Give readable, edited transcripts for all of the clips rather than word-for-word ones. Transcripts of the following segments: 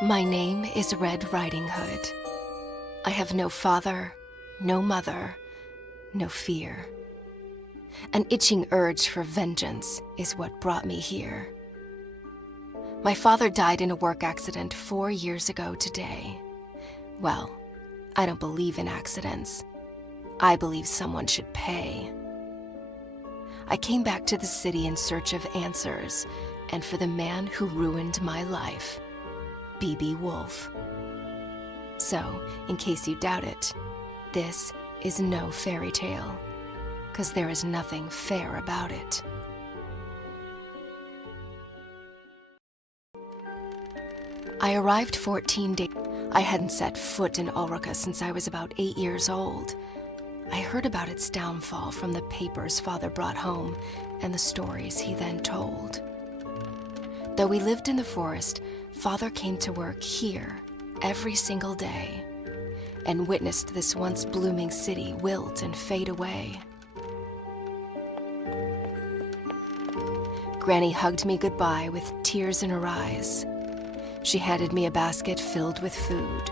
My name is Red Riding Hood. I have no father, no mother, no fear. An itching urge for vengeance is what brought me here. My father died in a work accident 4 years ago today. Well, I don't believe in accidents. I believe someone should pay. I came back to the city in search of answers, and for the man who ruined my life, B.B. Woolfe. So, in case you doubt it, this is no fairy tale, 'cause there is nothing fair about it. I arrived 14 days. I hadn't set foot in Ulrica since I was about 8 years old. I heard about its downfall from the papers Father brought home and the stories he then told. Though we lived in the forest, Father came to work here every single day and witnessed this once blooming city wilt and fade away. Granny hugged me goodbye with tears in her eyes. She handed me a basket filled with food.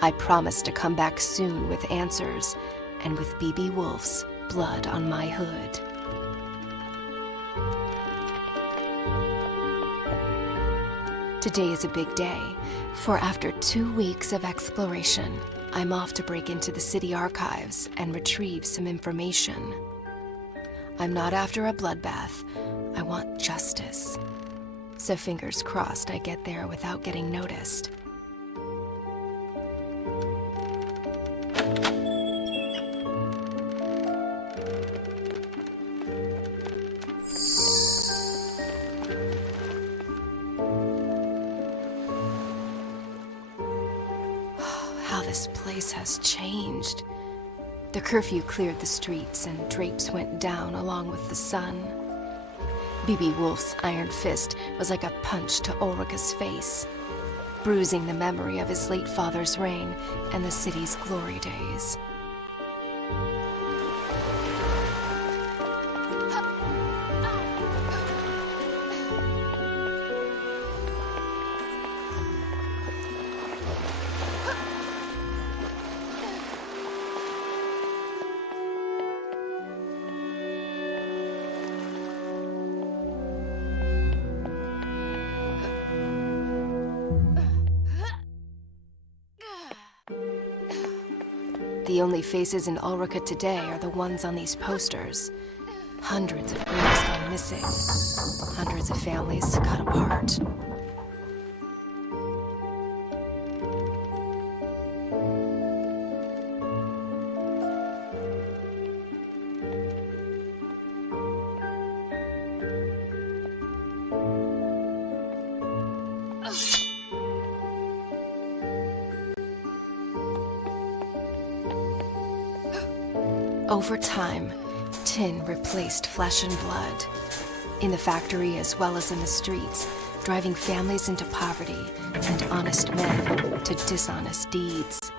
I promised to come back soon with answers and with B.B. Woolfe's blood on my hood. Today is a big day, for after 2 weeks of exploration, I'm off to break into the city archives and retrieve some information. I'm not after a bloodbath. I want justice. So fingers crossed I get there without getting noticed. How this place has changed. The curfew cleared the streets and drapes went down along with the sun. B.B. Woolfe's iron fist was like a punch to Ulrica's face, bruising the memory of his late father's reign and the city's glory days. The only faces in Ulrica today are the ones on these posters. Hundreds of girls gone missing. Hundreds of families cut apart. Over time, tin replaced flesh and blood. In the factory as well as in the streets, driving families into poverty and honest men to dishonest deeds.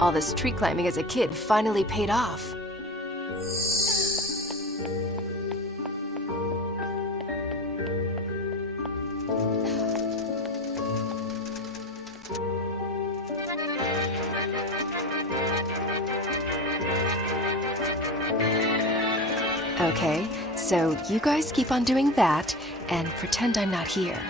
All this tree climbing as a kid finally paid off. Okay, so you guys keep on doing that and pretend I'm not here.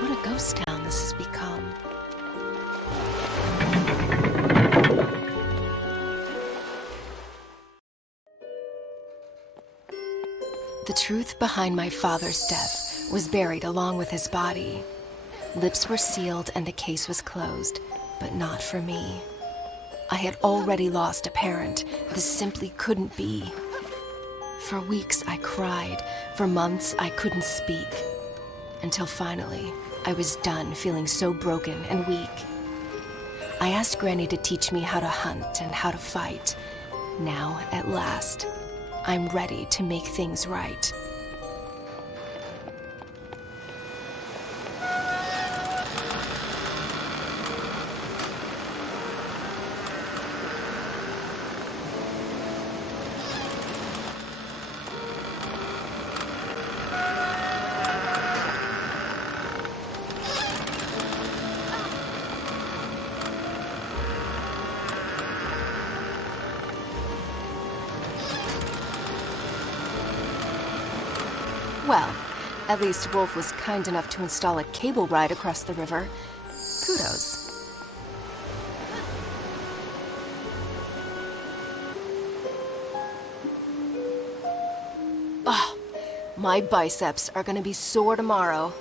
What a ghost town this has become. The truth behind my father's death was buried along with his body. Lips were sealed and the case was closed, but not for me. I had already lost a parent. This simply couldn't be. For weeks I cried. For months I couldn't speak. Until finally, I was done feeling so broken and weak. I asked Granny to teach me how to hunt and how to fight. Now, at last, I'm ready to make things right. Well, at least Woolfe was kind enough to install a cable ride across the river. Kudos. Oh, my biceps are gonna be sore tomorrow.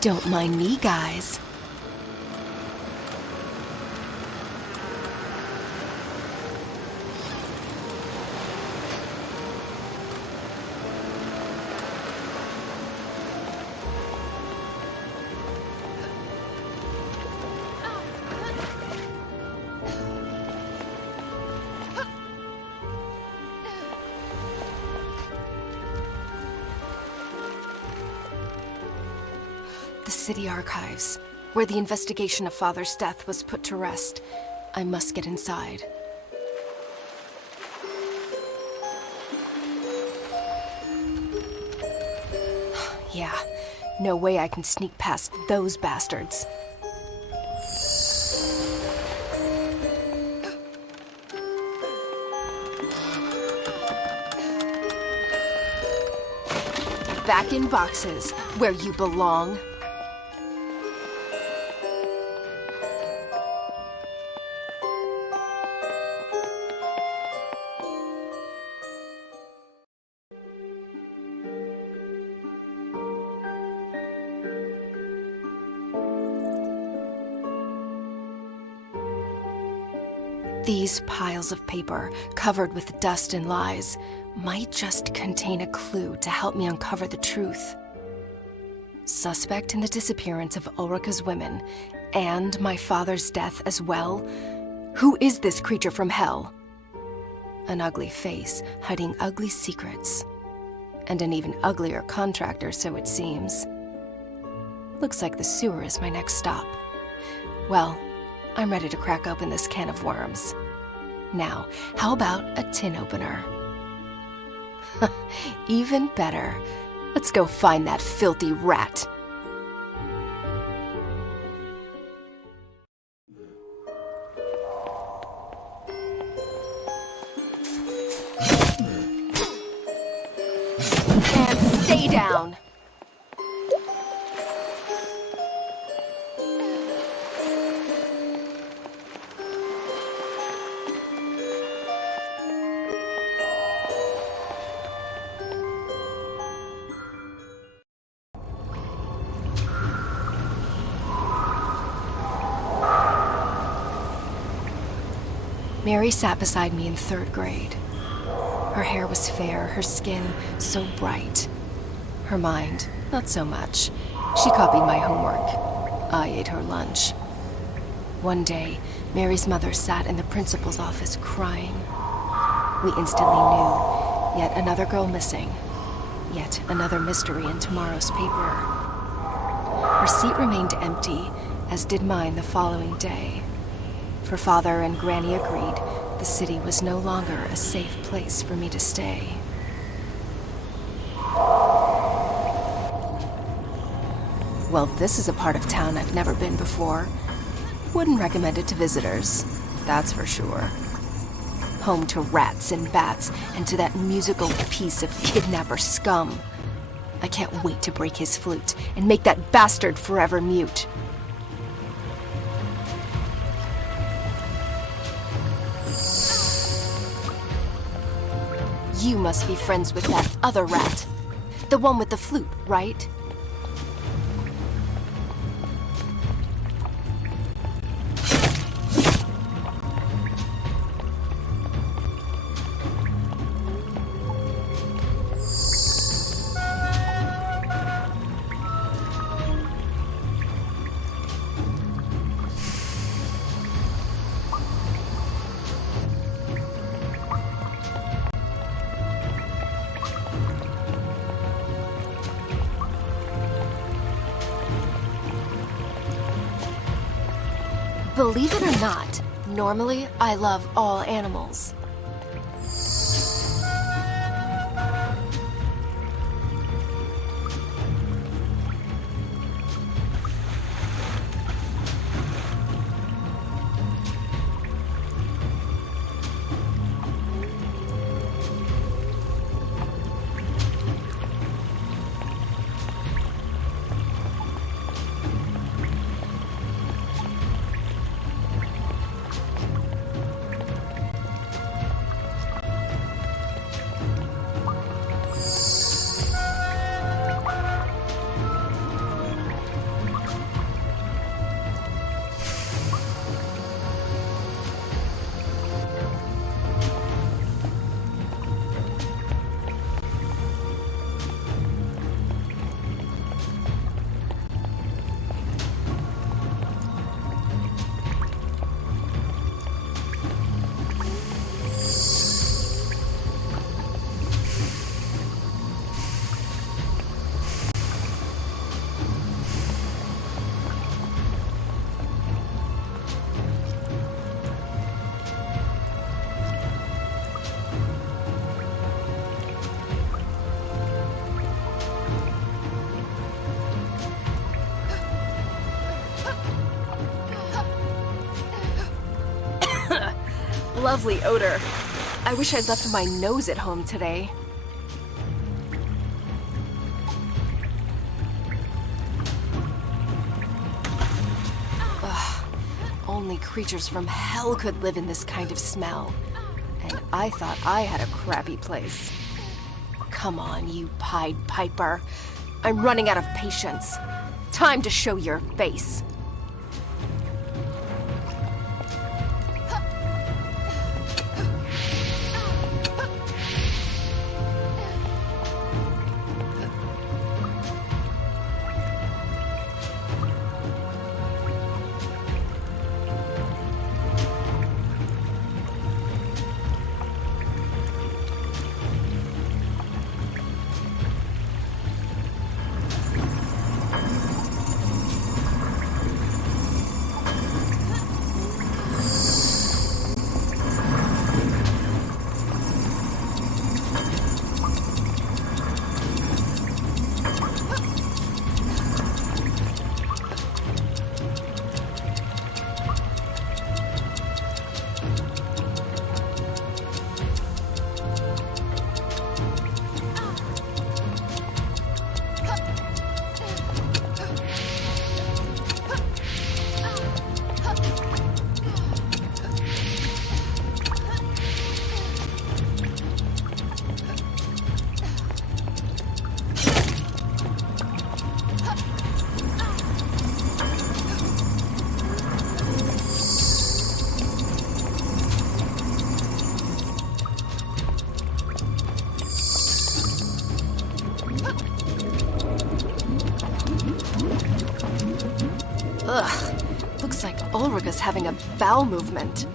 Don't mind me, guys. The city archives, where the investigation of Father's death was put to rest. I must get inside. Yeah, no way I can sneak past those bastards. Back in boxes, where you belong. These piles of paper, covered with dust and lies, might just contain a clue to help me uncover the truth. Suspect in the disappearance of Ulrika's women, and my father's death as well? Who is this creature from hell? An ugly face, hiding ugly secrets. And an even uglier contractor, so it seems. Looks like the sewer is my next stop. Well, I'm ready to crack open this can of worms. Now, how about a tin opener? Even better. Let's go find that filthy rat. And stay down. Mary sat beside me in 3rd grade. Her hair was fair, her skin so bright. Her mind, not so much. She copied my homework. I ate her lunch. One day, Mary's mother sat in the principal's office crying. We instantly knew, yet another girl missing. Yet another mystery in tomorrow's paper. Her seat remained empty, as did mine the following day. For Father and Granny agreed the city was no longer a safe place for me to stay. Well, this is a part of town I've never been before. Wouldn't recommend it to visitors. that's for sure. Home to rats and bats, and to that musical piece of kidnapper scum. I can't wait to break his flute and make that bastard forever mute. You must be friends with that other rat. The one with the flute, right? Believe it or not, normally I love all animals. Lovely odor. I wish I'd left my nose at home today. Ugh. Only creatures from hell could live in this kind of smell. And I thought I had a crappy place. Come on, you Pied Piper. I'm running out of patience. Time to show your face. Ugh, looks like Ulrica's having a bowel movement.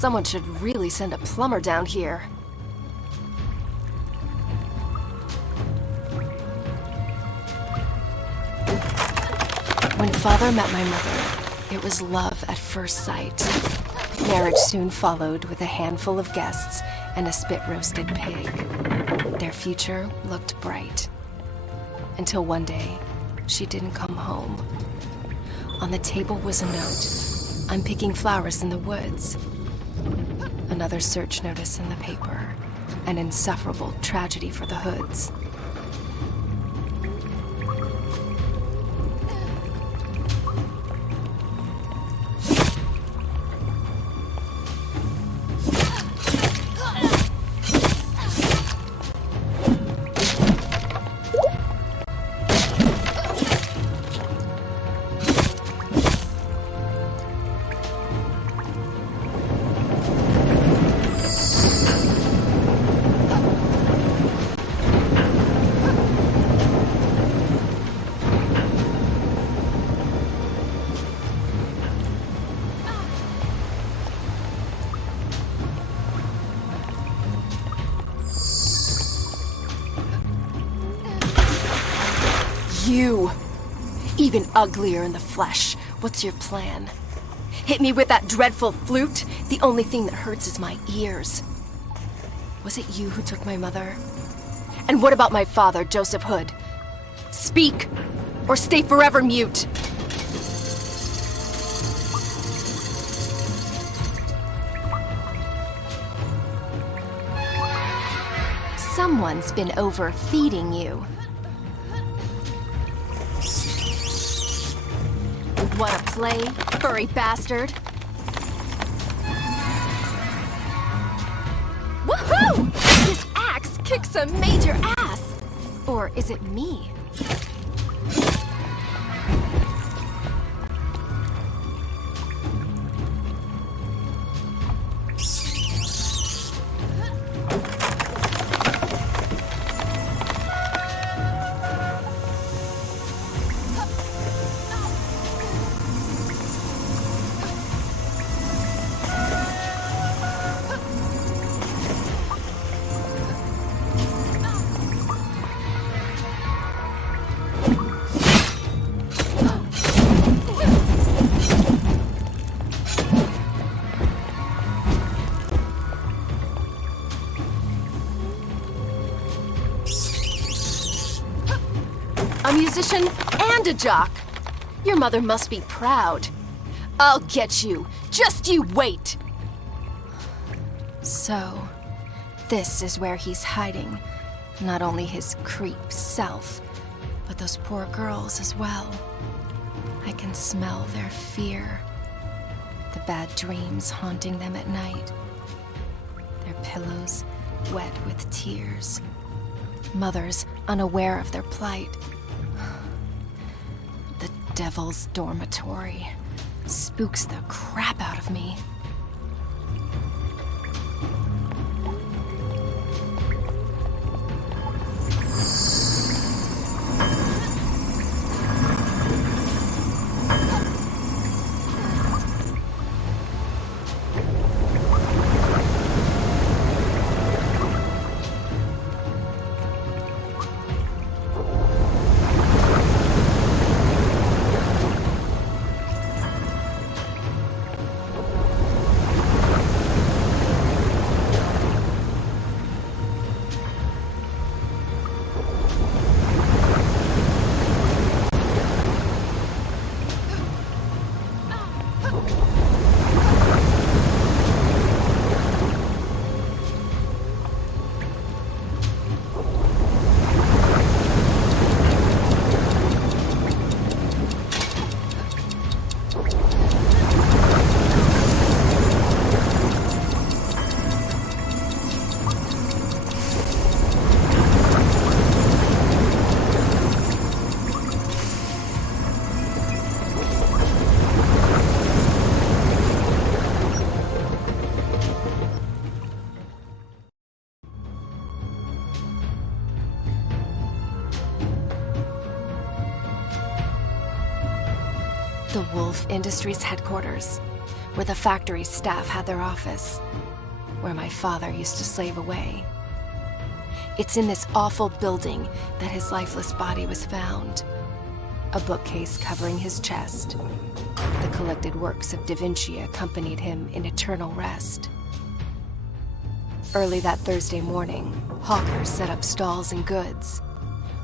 Someone should really send a plumber down here. When Father met my mother, it was love at first sight. Marriage soon followed with a handful of guests and a spit-roasted pig. Their future looked bright. Until one day, she didn't come home. On the table was a note. I'm picking flowers in the woods. Another search notice in the paper. An insufferable tragedy for the Hoods. You! Even uglier in the flesh. What's your plan? Hit me with that dreadful flute? The only thing that hurts is my ears. Was it you who took my mother? And what about my father, Joseph Hood? Speak, or stay forever mute. Someone's been overfeeding you. Wanna play, furry bastard? Woohoo! This axe kicks some major ass! Or is it me? A musician and a jock. Your mother must be proud. I'll get you. Just you wait. So, this is where he's hiding. Not only his creep self, but those poor girls as well. I can smell their fear. The bad dreams haunting them at night. Their pillows wet with tears. Mothers unaware of their plight. The devil's dormitory spooks the crap out of me. The Woolfe Industries headquarters. where the factory staff had their office, where my father used to slave away. It's in this awful building that his lifeless body was found. A bookcase covering his chest. The collected works of Da Vinci accompanied him in eternal rest. Early that Thursday morning, hawkers set up stalls and goods.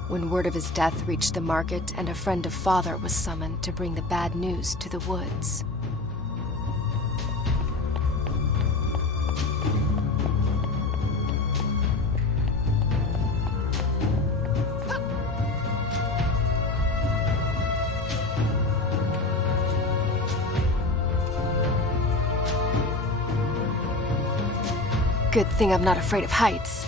When word of his death reached the market and a friend of father was summoned to bring the bad news to the woods. Good thing I'm not afraid of heights.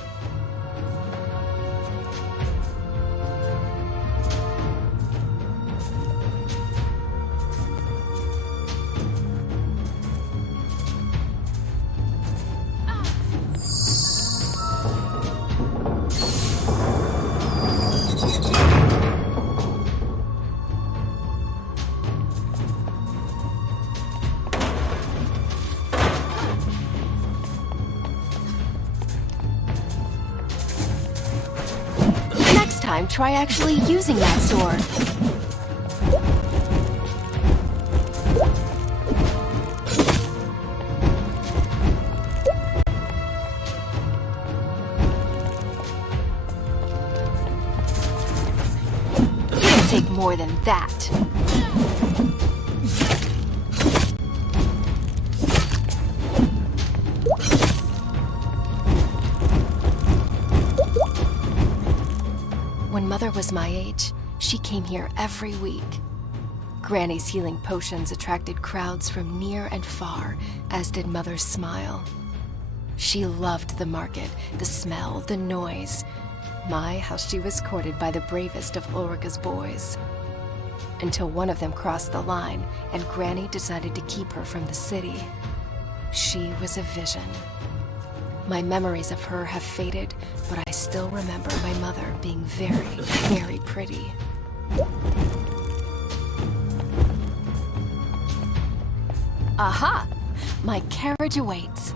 Try actually using that sword. It'll take more than that. When Mother was my age, she came here every week. Granny's healing potions attracted crowds from near and far, as did Mother's smile. She loved the market, the smell, the noise. My, how she was courted by the bravest of Ulrika's boys. Until one of them crossed the line, and Granny decided to keep her from the city. She was a vision. My memories of her have faded, but I still remember my mother being very, very pretty. Aha! My carriage awaits.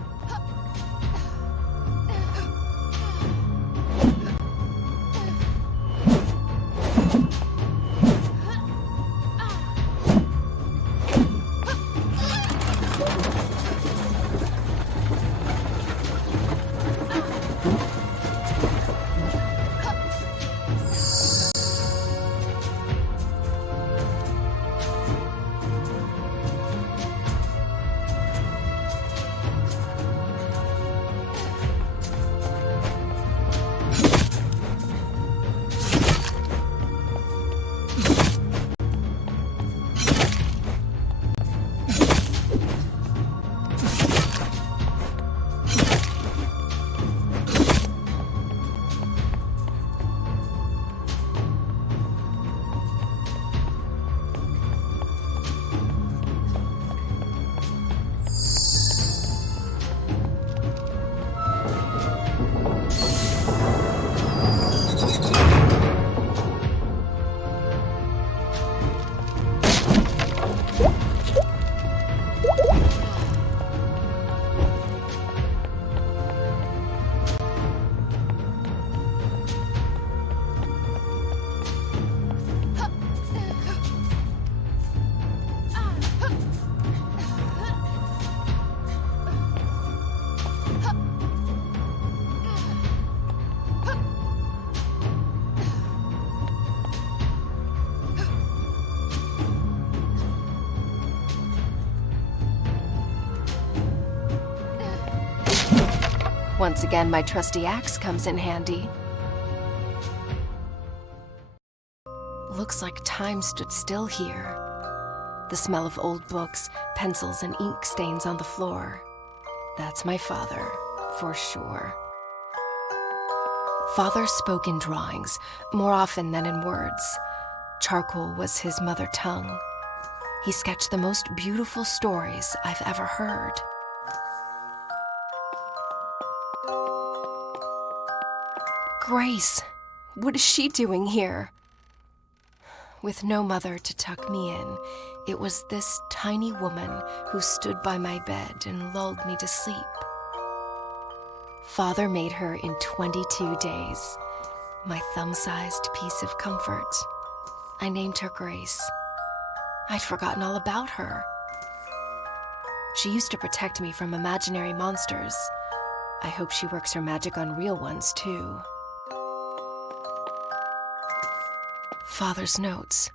Once again, my trusty axe comes in handy. Looks like time stood still here. The smell of old books, pencils, and ink stains on the floor. That's my father, for sure. Father spoke in drawings, more often than in words. Charcoal was his mother tongue. He sketched the most beautiful stories I've ever heard. Grace, what is she doing here? With no mother to tuck me in, It was this tiny woman who stood by my bed and lulled me to sleep. Father made her in 22 days, my thumb-sized piece of comfort. I named her Grace. I'd forgotten all about her. She used to protect me from imaginary monsters. I hope she works her magic on real ones, too. Father's notes,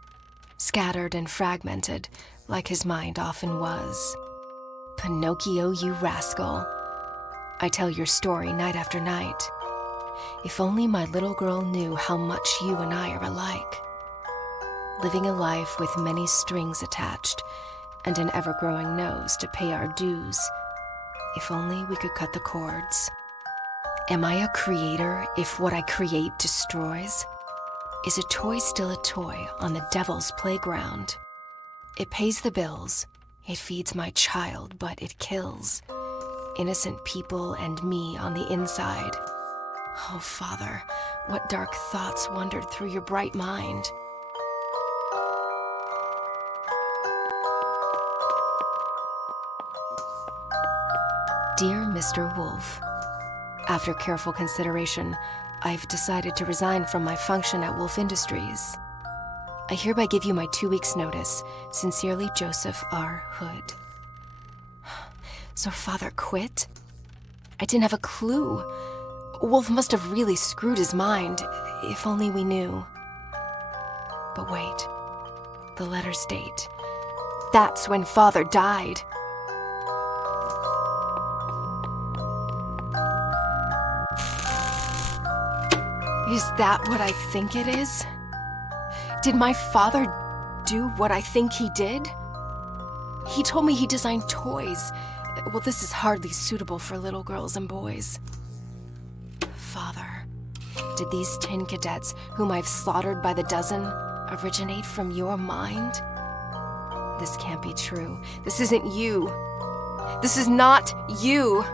scattered and fragmented, like his mind often was. Pinocchio, you rascal. I tell your story night after night. If only my little girl knew how much you and I are alike. Living a life with many strings attached and an ever-growing nose to pay our dues. If only we could cut the cords. Am I a creator if what I create destroys? Is a toy still a toy on the devil's playground? It pays the bills, it feeds my child, but it kills innocent people and me on the inside. Oh, Father, what dark thoughts wandered through your bright mind? Dear Mr. Woolfe, after careful consideration, I've decided to resign from my function at Woolfe Industries. I hereby give you my 2 weeks' notice. Sincerely, Joseph R. Hood. So Father quit? I didn't have a clue. Woolfe must have really screwed his mind, if only we knew. But wait, the letters date. That's when Father died. Is that what I think it is? Did my father do what I think he did? He told me he designed toys. Well, this is hardly suitable for little girls and boys. Father, did these tin cadets, whom I've slaughtered by the dozen, originate from your mind? This can't be true. This isn't you. This is not you.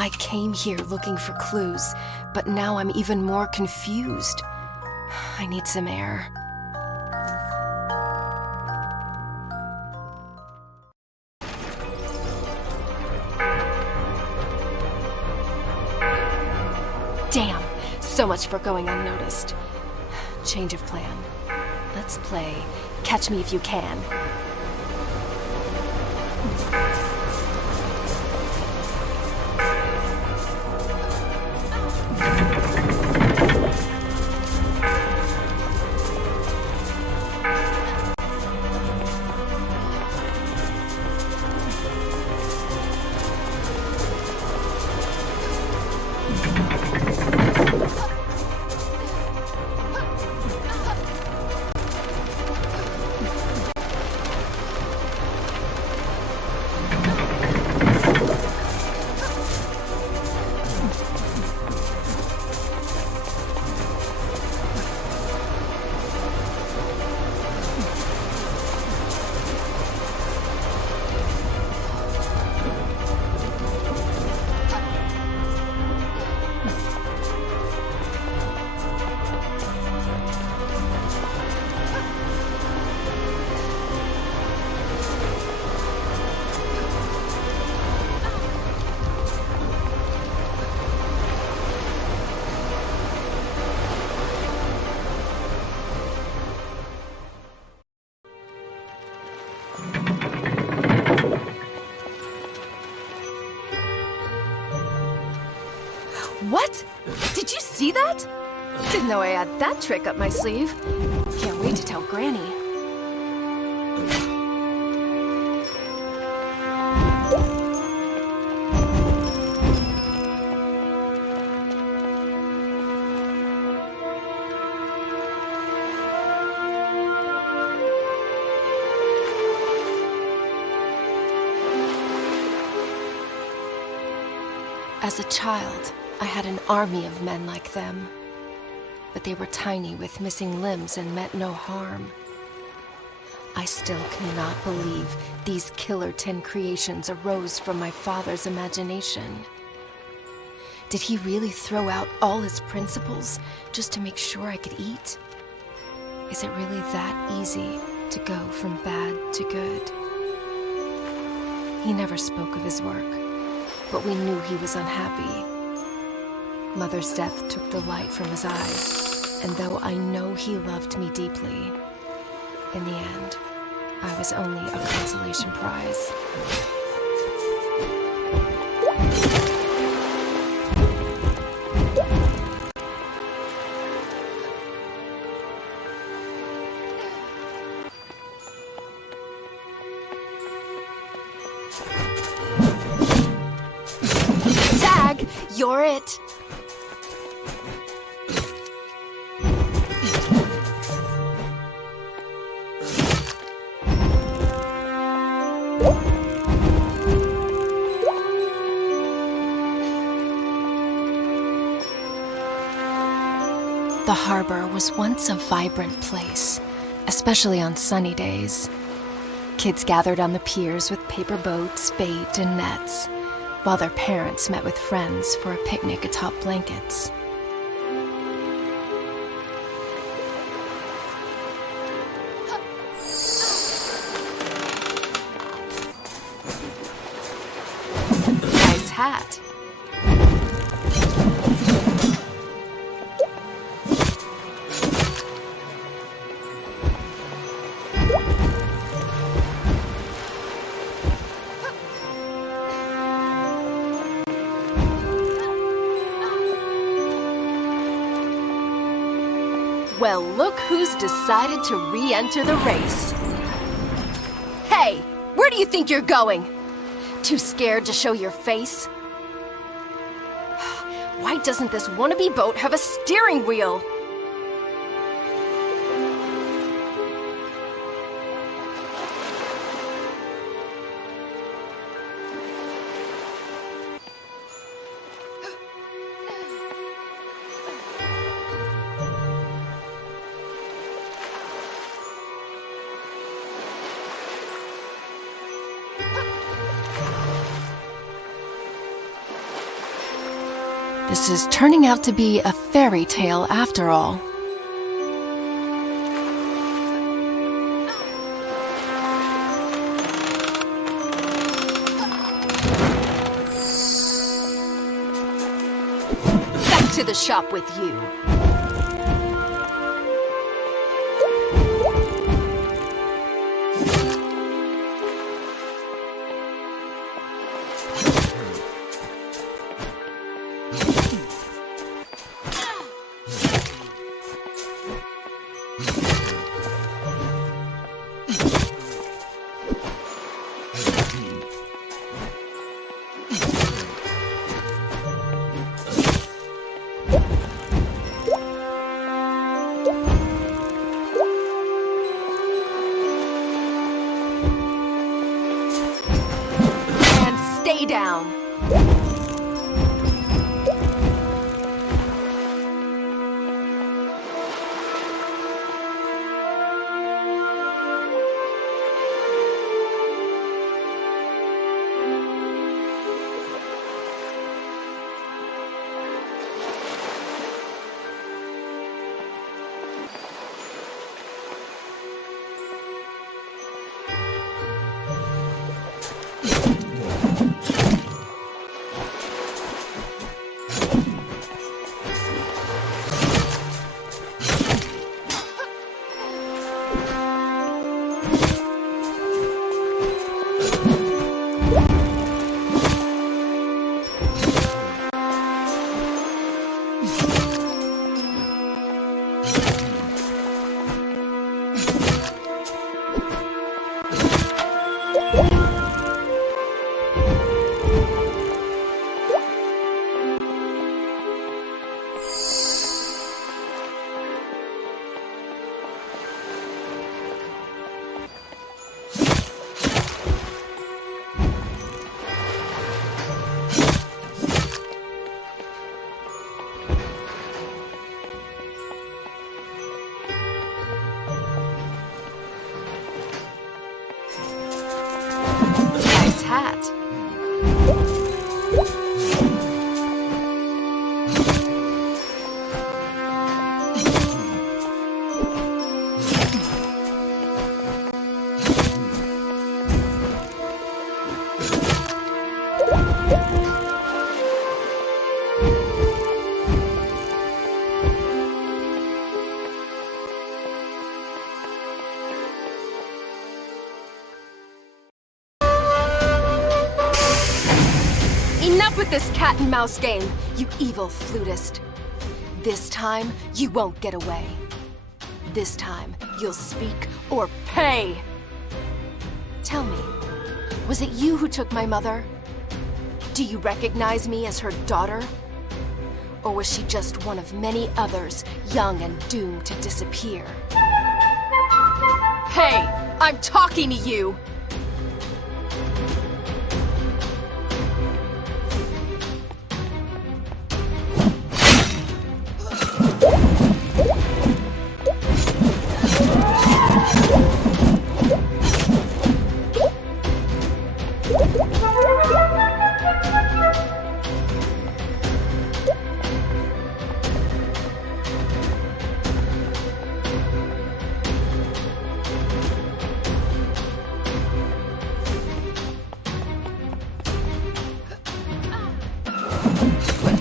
I came here looking for clues, but now I'm even more confused. I need some air. Damn, so much for going unnoticed. Change of plan. Let's play Catch Me If You Can. What? Did you see that? Didn't know I had that trick up my sleeve. Can't wait to tell Granny. As a child, I had an army of men like them. But they were tiny with missing limbs and meant no harm. I still cannot believe these killer tin creations arose from my father's imagination. Did he really throw out all his principles just to make sure I could eat? Is it really that easy to go from bad to good? He never spoke of his work, but we knew he was unhappy. Mother's death took the light from his eyes, and though I know he loved me deeply, in the end, I was only a consolation prize. Tag, you're it. The harbor was once a vibrant place, especially on sunny days. Kids gathered on the piers with paper boats, bait, and nets, while their parents met with friends for a picnic atop blankets. Nice hat. Well, look who's decided to re-enter the race. Hey, where do you think you're going? Too scared to show your face? Why doesn't this wannabe boat have a steering wheel? This is turning out to be a fairy tale after all. Back to the shop with you. Stay down. Hat. Enough with this cat and mouse game, you evil flutist. This time, you won't get away. This time, you'll speak or pay. Tell me, was it you who took my mother? Do you recognize me as her daughter? Or was she just one of many others, young and doomed to disappear? Hey, I'm talking to you!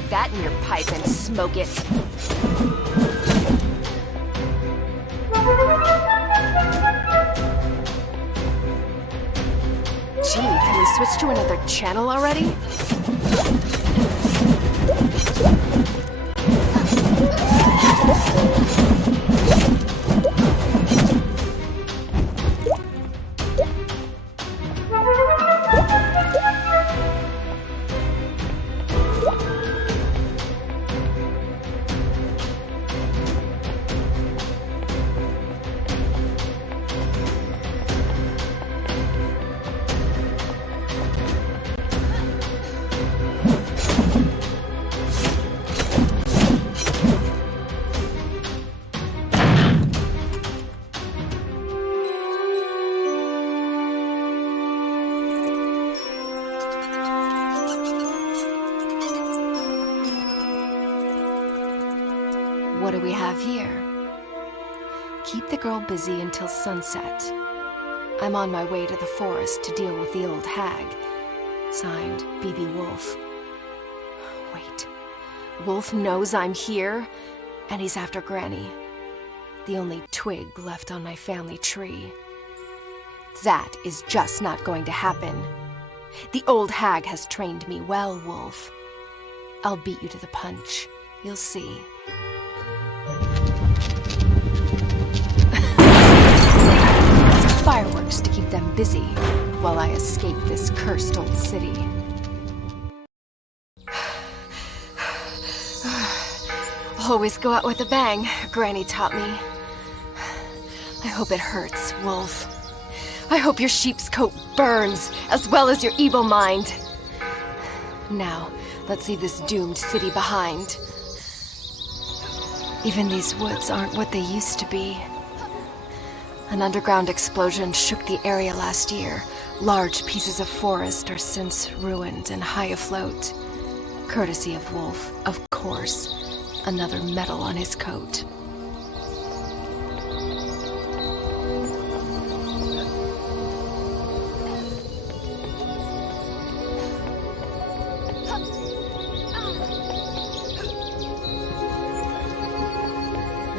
That in your pipe and smoke it. Gee, can we switch to another channel already? What do we have here? Keep the girl busy until sunset. I'm on my way to the forest to deal with the old hag. Signed, B.B. Woolfe. Wait. Woolfe knows I'm here, and he's after Granny. The only twig left on my family tree. That is just not going to happen. The old hag has trained me well, Woolfe. I'll beat you to the punch. You'll see. Fireworks to keep them busy while I escape this cursed old city. Always go out with a bang, Granny taught me. I hope it hurts, Woolfe. I hope your sheep's coat burns, as well as your evil mind. Now, let's leave this doomed city behind. Even these woods aren't what they used to be. An underground explosion shook the area last year. Large pieces of forest are since ruined and high afloat. Courtesy of Woolfe, of course. Another medal on his coat.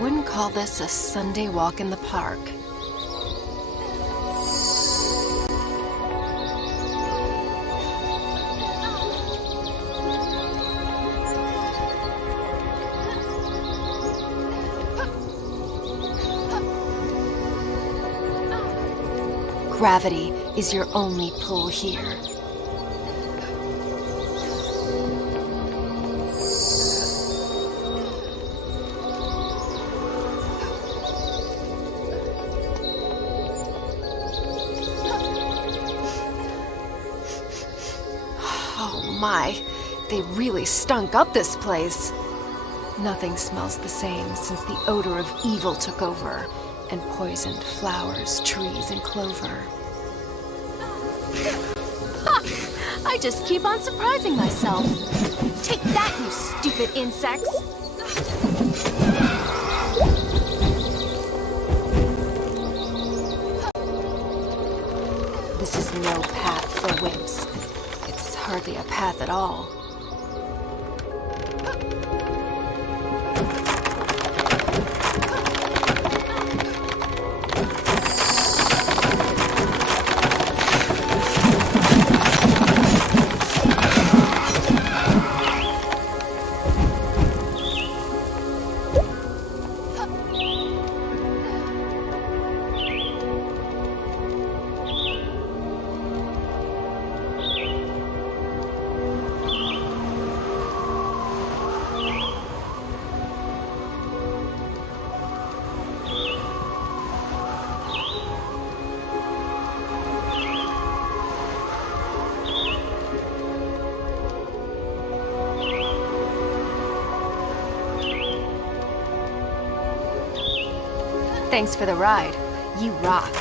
Wouldn't call this a Sunday walk in the park. Gravity is your only pull here. Oh my, they really stunk up this place. Nothing smells the same since the odor of evil took over and poisoned flowers, trees, and clover. Ha! I just keep on surprising myself. Take that, you stupid insects! This is no path for wimps. It's hardly a path at all. Thanks for the ride. You rock.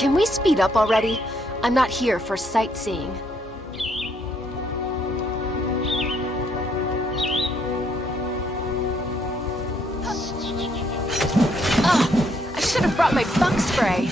Can we speed up already? I'm not here for sightseeing. Ugh! I should have brought my bug spray.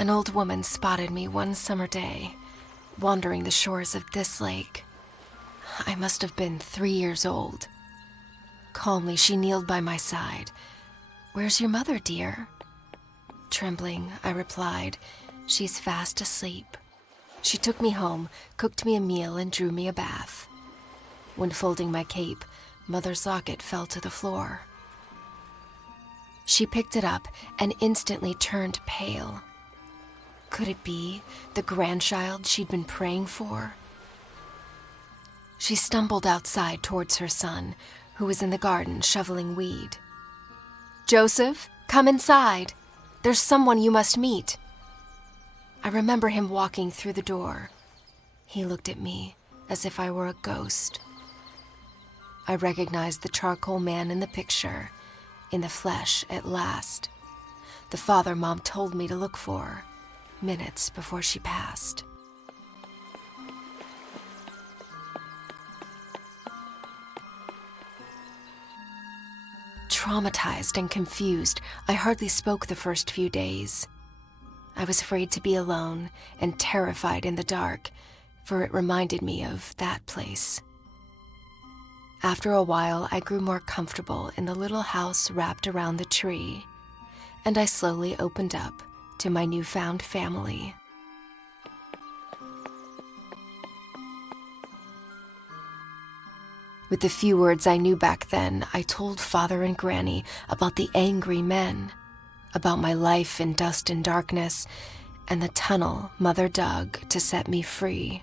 An old woman spotted me one summer day, wandering the shores of this lake. I must have been 3 years old. Calmly, she kneeled by my side. "Where's your mother, dear?" Trembling, I replied, "She's fast asleep." She took me home, cooked me a meal, and drew me a bath. When folding my cape, Mother's locket fell to the floor. She picked it up and instantly turned pale. Could it be the grandchild she'd been praying for? She stumbled outside towards her son, who was in the garden shoveling weed. "Joseph, come inside. There's someone you must meet." I remember him walking through the door. He looked at me as if I were a ghost. I recognized the charcoal man in the picture, in the flesh at last. The father Mom told me to look for, minutes before she passed. Traumatized and confused, I hardly spoke the first few days. I was afraid to be alone and terrified in the dark, for it reminded me of that place. After a while, I grew more comfortable in the little house wrapped around the tree, and I slowly opened up to my newfound family. With the few words I knew back then, I told Father and Granny about the angry men, about my life in dust and darkness, and the tunnel Mother dug to set me free.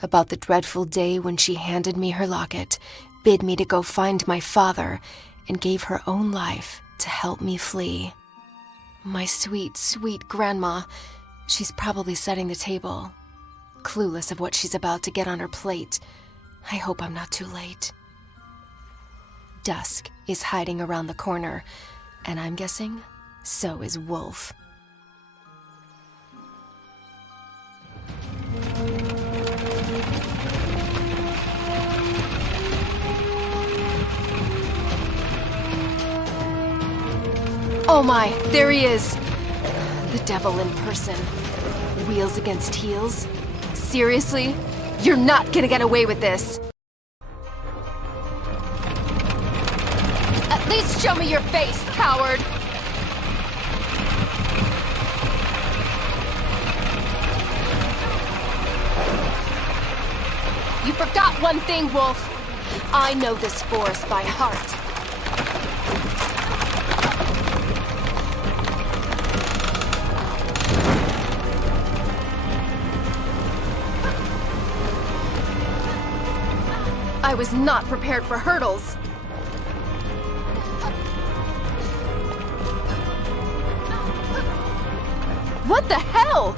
About the dreadful day when she handed me her locket, bid me to go find my father, and gave her own life to help me flee. My sweet, sweet grandma, she's probably setting the table, clueless of what she's about to get on her plate. I hope I'm not too late. Dusk is hiding around the corner, and I'm guessing so is Woolfe. Oh my, there he is! The devil in person. Wheels against heels? Seriously? You're not gonna get away with this! At least show me your face, coward! You forgot one thing, Woolfe. I know this forest by heart. I was not prepared for hurdles. What the hell?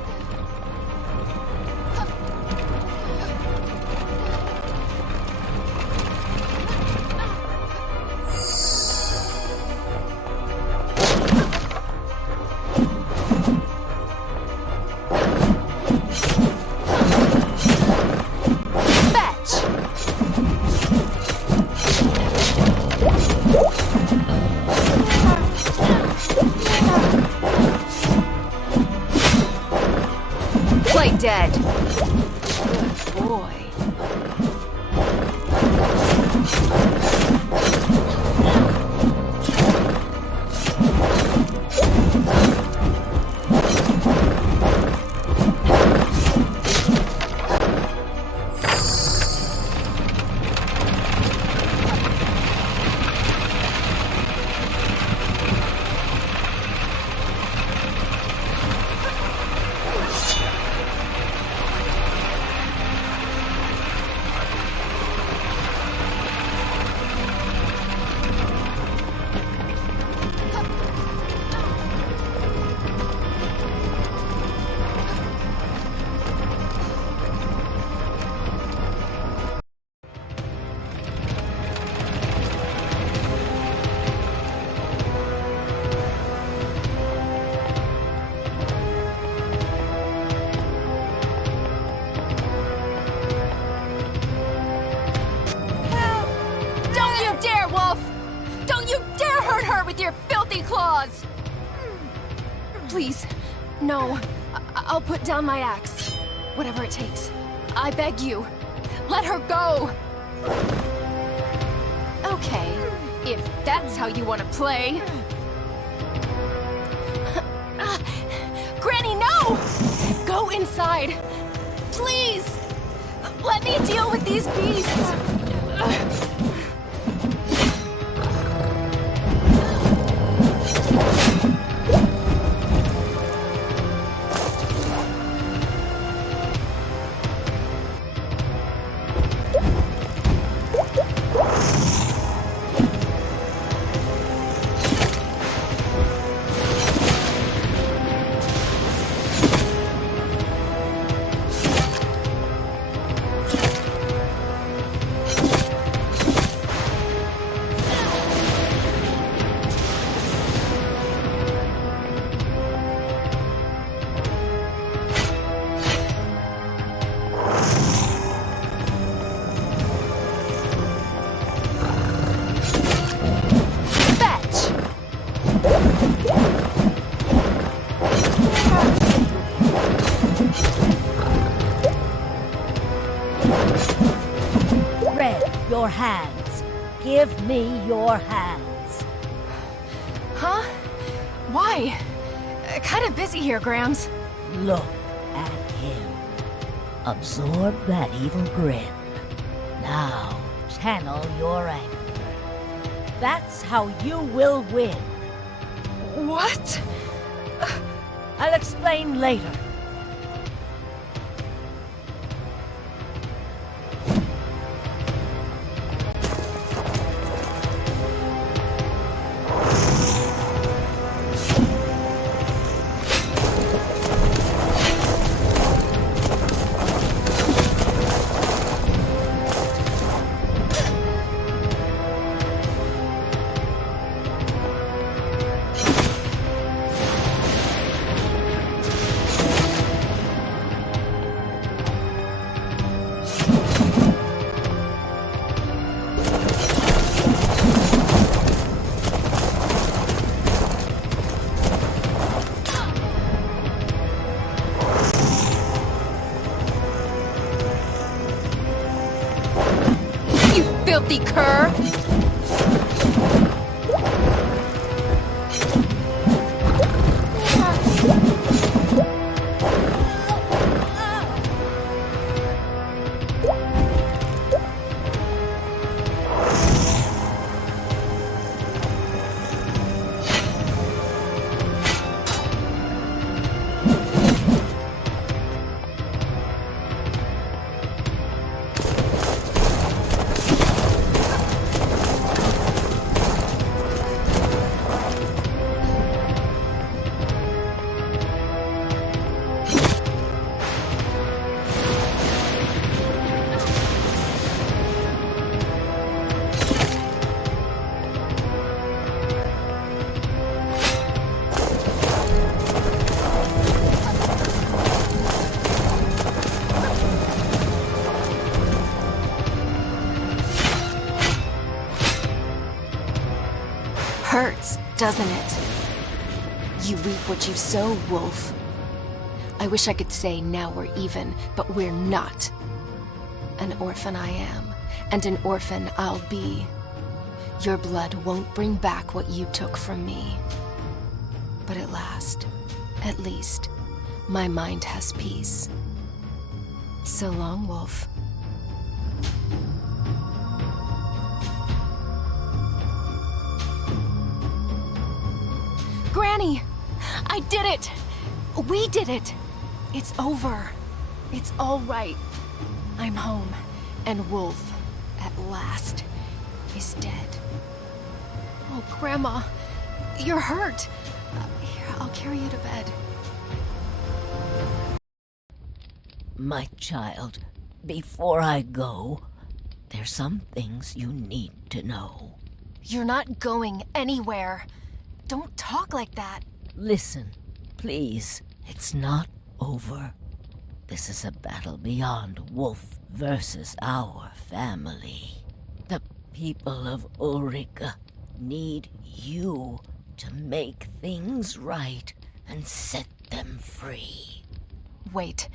Dead. Good boy. Please, No, I'll put down my axe. Whatever it takes. I beg you. Let her go! Okay, if that's how you want to play. Granny, no! Go inside. Please! Let me deal with these beasts! Your hands. Give me your hands. Huh? Why? Kinda busy here, Grams. Look at him. Absorb that evil grin. Now, channel your anger. That's how you will win. What? I'll explain later. Filthy cur! Hurts, doesn't it? You reap what you sow, Woolfe. I wish I could say now we're even, but we're not. An orphan I am, and an orphan I'll be. Your blood won't bring back what you took from me. But at least, my mind has peace. So long, Woolfe. Granny! I did it! We did it! It's over. It's all right. I'm home, and Woolfe, at last, is dead. Oh, Grandma, you're hurt. Here, I'll carry you to bed. My child, before I go, there's some things you need to know. You're not going anywhere. Don't talk like that. Listen, please. It's not over. This is a battle beyond Woolfe versus our family. The people of Ulrika need you to make things right and set them free. Wait.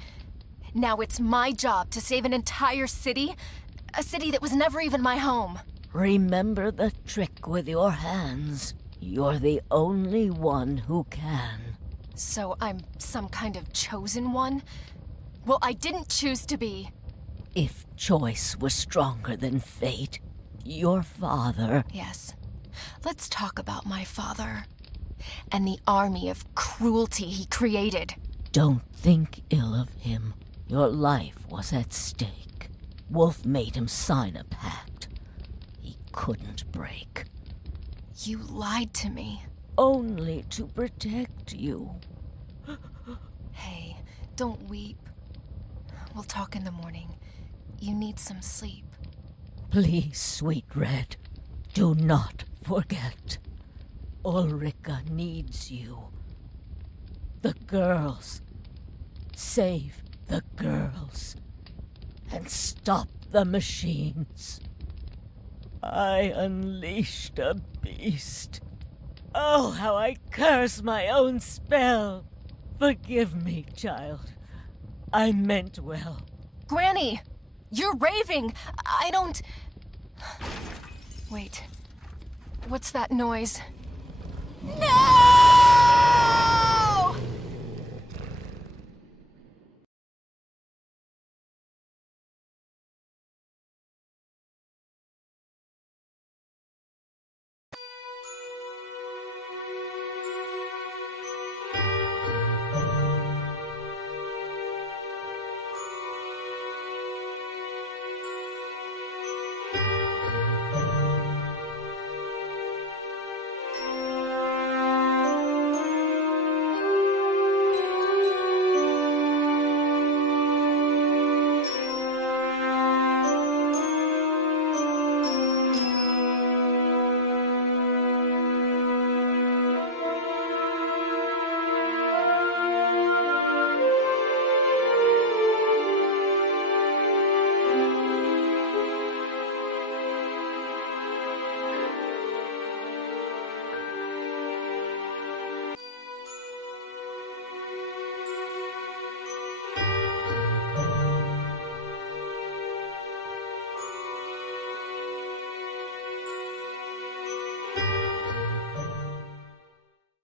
Now it's my job to save an entire city? A city that was never even my home. Remember the trick with your hands. You're the only one who can. So I'm some kind of chosen one? Well, I didn't choose to be. If choice was stronger than fate, your father... Yes. Let's talk about my father. And the army of cruelty he created. Don't think ill of him. Your life was at stake. Woolfe made him sign a pact he couldn't break. You lied to me. Only to protect you. Hey, don't weep. We'll talk in the morning. You need some sleep. Please, sweet Red, do not forget. Ulrika needs you. The girls. Save the girls. And stop the machines. I unleashed a beast. Oh, how I curse my own spell. Forgive me, child. I meant well. Granny! You're raving! I don't... Wait. What's that noise? No!